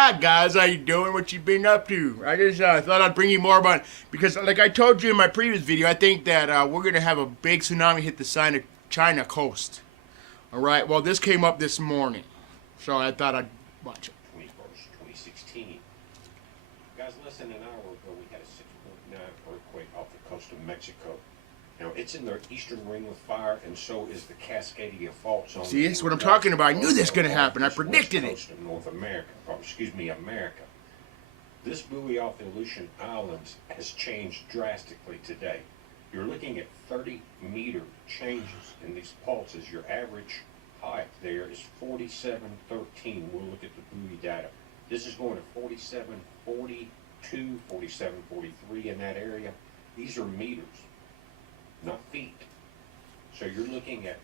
Hi guys, how you doing? What you been up to? I just thought I'd bring you more about because, like I told you in my previous video, I think that we're gonna have a big tsunami hit the China coast. All right. Well, this came up this morning, so I thought I'd watch it. 21st, 2016. Guys, less than an hour ago, we had a 6.9 earthquake off the coast of Mexico. Now, it's in the eastern ring of fire, and so is the Cascadia Fault Zone. See, that's what I'm talking about. I knew this was gonna happen. I predicted it. Coast of North America, or excuse me, America. This buoy off the Aleutian Islands has changed drastically today. You're looking at 30-meter changes in these pulses. Your average height there is 4713. We'll look at the buoy data. This is going to 4742, 4743 in that area. These are meters, not feet. So you're looking at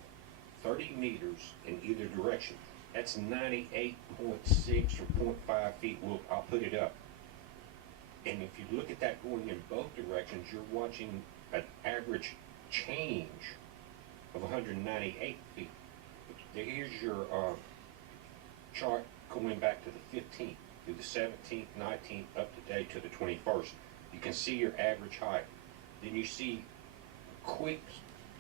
30 meters in either direction. That's 98.6 or 0.5 feet. I'll put it up. And if you look at that going in both directions, you're watching an average change of 198 feet. Here's your chart going back to the 15th, through the 17th, 19th, up to date to the 21st. You can see your average height. Then you see a quick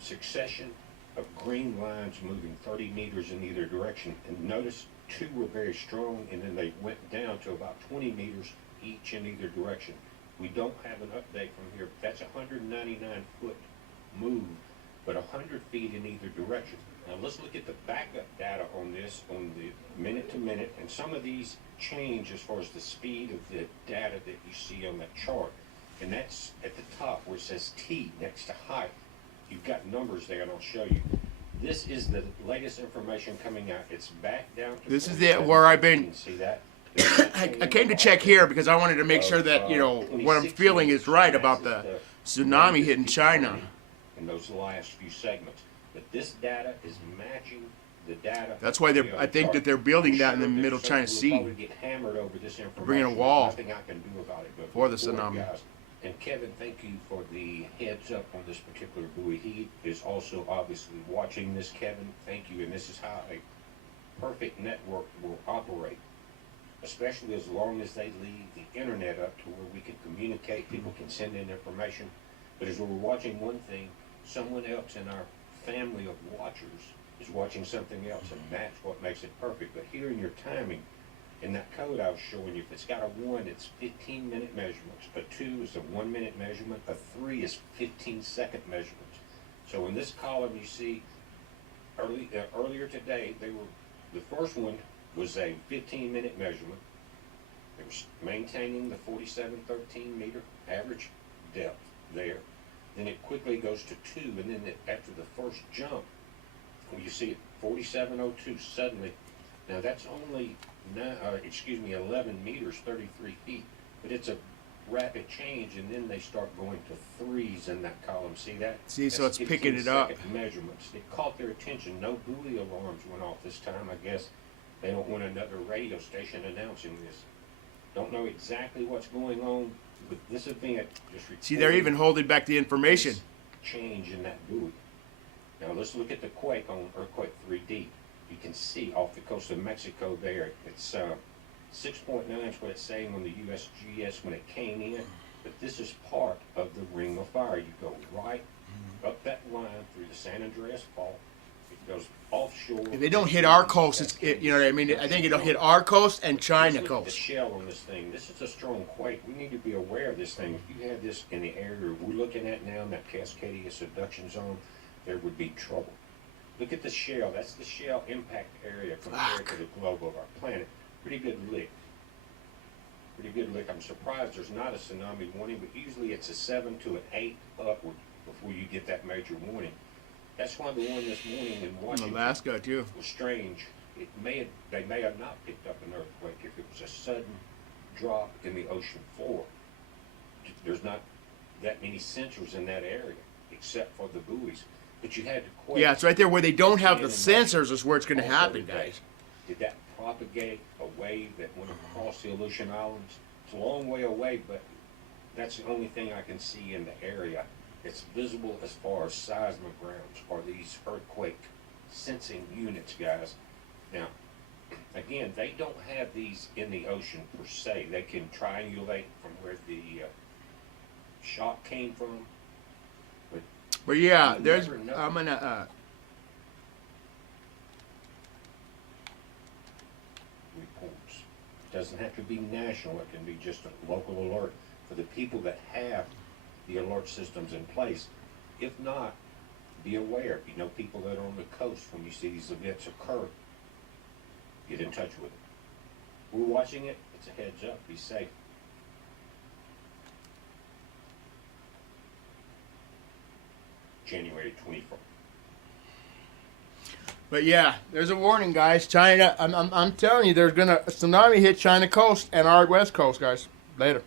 succession of green lines moving 30 meters in either direction. And notice two were very strong, and then they went down to about 20 meters each in either direction. We don't have an update from here, but that's a 199-foot move, but 100 feet in either direction. Now let's look at the backup data on this, on the minute to minute, and some of these change as far as the speed of the data that you see on that chart. And that's at the top where it says T next to height. You've got numbers there, and I'll show you. This is the latest information coming out. It's back down to This is it where I've been. See that? I came to check here because I wanted to make sure that, you know, what I'm feeling is right about the tsunami hitting China. In those last few segments. But this data is matching the data. That's why I think that they're building that in the middle China Sea. We'll probably get hammered over this information. Bringing a wall Nothing I can do about it. for the tsunami. Guys. And Kevin, thank you for the heads up on this particular buoy. He is also obviously watching this, Kevin. Thank you. And this is how a perfect network will operate, especially as long as they leave the internet up to where we can communicate, people can send in information. But as we're watching one thing, someone else in our family of watchers is watching something else, and that's what makes it perfect. But here in your timing, in that code I was showing you, if it's got a 1, it's 15-minute measurements. A 2 is a 1-minute measurement. A 3 is 15-second measurements. So in this column you see earlier today, the first one was a 15-minute measurement. It was maintaining the 4713 meter average depth there. Then it quickly goes to 2, and then after the first jump, you see it 4702 suddenly. Now that's only 11 meters, 33 feet, but it's a rapid change, and then they start going to 3s in that column. See that? See, so it's picking it up. Measurements. It caught their attention. No buoy alarms went off this time. I guess they don't want another radio station announcing this. Don't know exactly what's going on, but this event just see, they're even holding back the information. Change in that buoy. Now let's look at the quake on Earthquake 3D. You can see off the coast of Mexico there. It's 6.9 is what it's saying on the USGS when it came in. But this is part of the ring of fire. You go right up that line through the San Andreas Fault. It goes offshore. If it don't hit our coast, you know what I mean? I think it'll hit our coast and China coast. The shell on this thing. This is a strong quake. We need to be aware of this thing. If you had this in the area we're looking at now, in that Cascadia subduction zone, there would be trouble. Look at the shell. That's the shell impact area compared to the globe of our planet. Pretty good lick. Pretty good lick. I'm surprised there's not a tsunami warning, but usually it's a 7 to an 8 upward before you get that major warning. That's why the one this morning in Washington Alaska too was strange. They may have not picked up an earthquake if it was a sudden drop in the ocean floor. There's not that many sensors in that area except for the buoys. But you had to quake. Yeah, it's right there where they don't have the sensors is where it's going to happen, guys. Did that propagate a wave that went across the Aleutian Islands? It's a long way away, but that's the only thing I can see in the area. It's visible as far as seismographs or these earthquake sensing units, guys. Now, Again, they don't have these in the ocean per se. They can triangulate from where the shock came from. But yeah, You there's. never know. I'm gonna. Reports. It doesn't have to be national. It can be just a local alert for the people that have the alert systems in place. If not, be aware. You know, people that are on the coast, when you see these events occur, get in touch with it. We're watching it. It's a heads up. Be safe. January 24th. But yeah, there's a warning, guys. China. I'm telling you, there's gonna a tsunami hit China coast and our west coast, guys. Later.